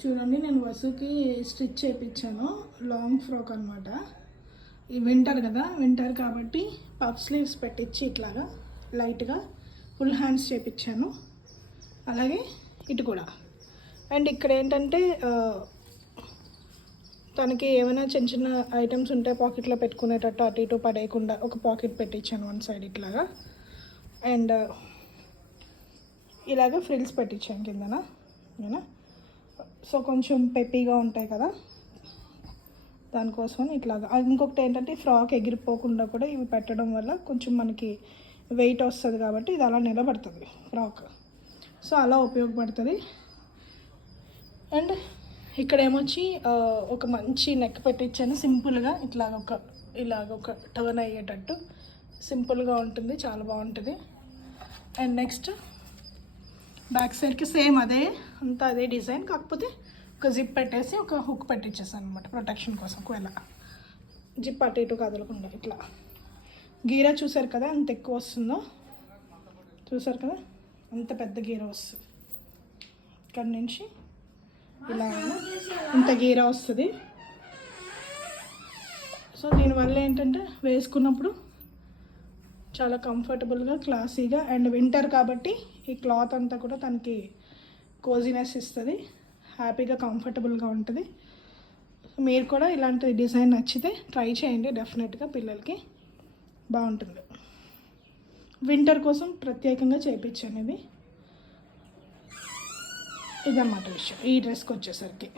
చూడండి, నేను వసుకి స్టిచ్ చేయించాను. లాంగ్ ఫ్రాక్ అనమాట. ఈ వింటర్ కదా, వింటర్ కాబట్టి పఫ్ స్లీవ్స్ పెట్టించి ఇట్లాగా లైట్గా ఫుల్ హ్యాండ్స్ చేయించాను. అలాగే ఇటు కూడా. అండ్ ఇక్కడ ఏంటంటే తనకి ఏమైనా చిన్న చిన్న ఐటమ్స్ ఉంటే పాకెట్లో పెట్టుకునేటట్టు అటు ఇటు పడేయకుండా ఒక పాకెట్ పెట్టించాను వన్ సైడ్ ఇట్లాగా. అండ్ ఇలాగ ఫ్రిల్స్ పెట్టించాను కిందన. సో కొంచెం పెప్పీగా ఉంటాయి కదా, దానికోసం ఇట్లాగా. ఇంకొకటి ఏంటంటే ఫ్రాక్ ఎగిరిపోకుండా కూడా ఇవి పెట్టడం వల్ల కొంచెం మనకి వెయిట్ వస్తుంది కాబట్టి ఇది అలా నిలబడుతుంది ఫ్రాక్. సో అలా ఉపయోగపడుతుంది. అండ్ ఇక్కడ ఏమొచ్చి ఒక మంచి నెక్ పెట్టించాను సింపుల్గా. ఇలాగ ఒక టర్న్ అయ్యేటట్టు సింపుల్గా ఉంటుంది, చాలా బాగుంటుంది. అండ్ నెక్స్ట్ బ్యాక్ సైడ్కి సేమ్ అంతా అదే డిజైన్, కాకపోతే ఒక జిప్ పెట్టేసి ఒక హుక్ పెట్టించేసాను అనమాట ప్రొటెక్షన్ కోసం. ఒకవేళ జిప్ అటు ఇటు కదలకుండా ఇట్లా. గీరా చూసారు కదా ఎంత ఎక్కువ వస్తుందో, చూసారు కదా అంత పెద్ద గీర వస్తుంది. ఇక్కడ నుంచి ఇలా ఇంత గీర వస్తుంది. సో దీనివల్ల ఏంటంటే వేసుకున్నప్పుడు చాలా కంఫర్టబుల్గా, క్లాసీగా, అండ్ వింటర్ కాబట్టి ఈ క్లాత్ అంతా కూడా తనకి కోజీనెస్ ఇస్తుంది, హ్యాపీగా కంఫర్టబుల్గా ఉంటుంది. మీరు కూడా ఇలాంటి డిజైన్ నచ్చితే ట్రై చేయండి, డెఫినెట్గా పిల్లలకి బాగుంటుంది. వింటర్ కోసం ప్రత్యేకంగా చేయించాను. ఇదన్నమాట విషయం ఈ డ్రెస్కి వచ్చేసరికి.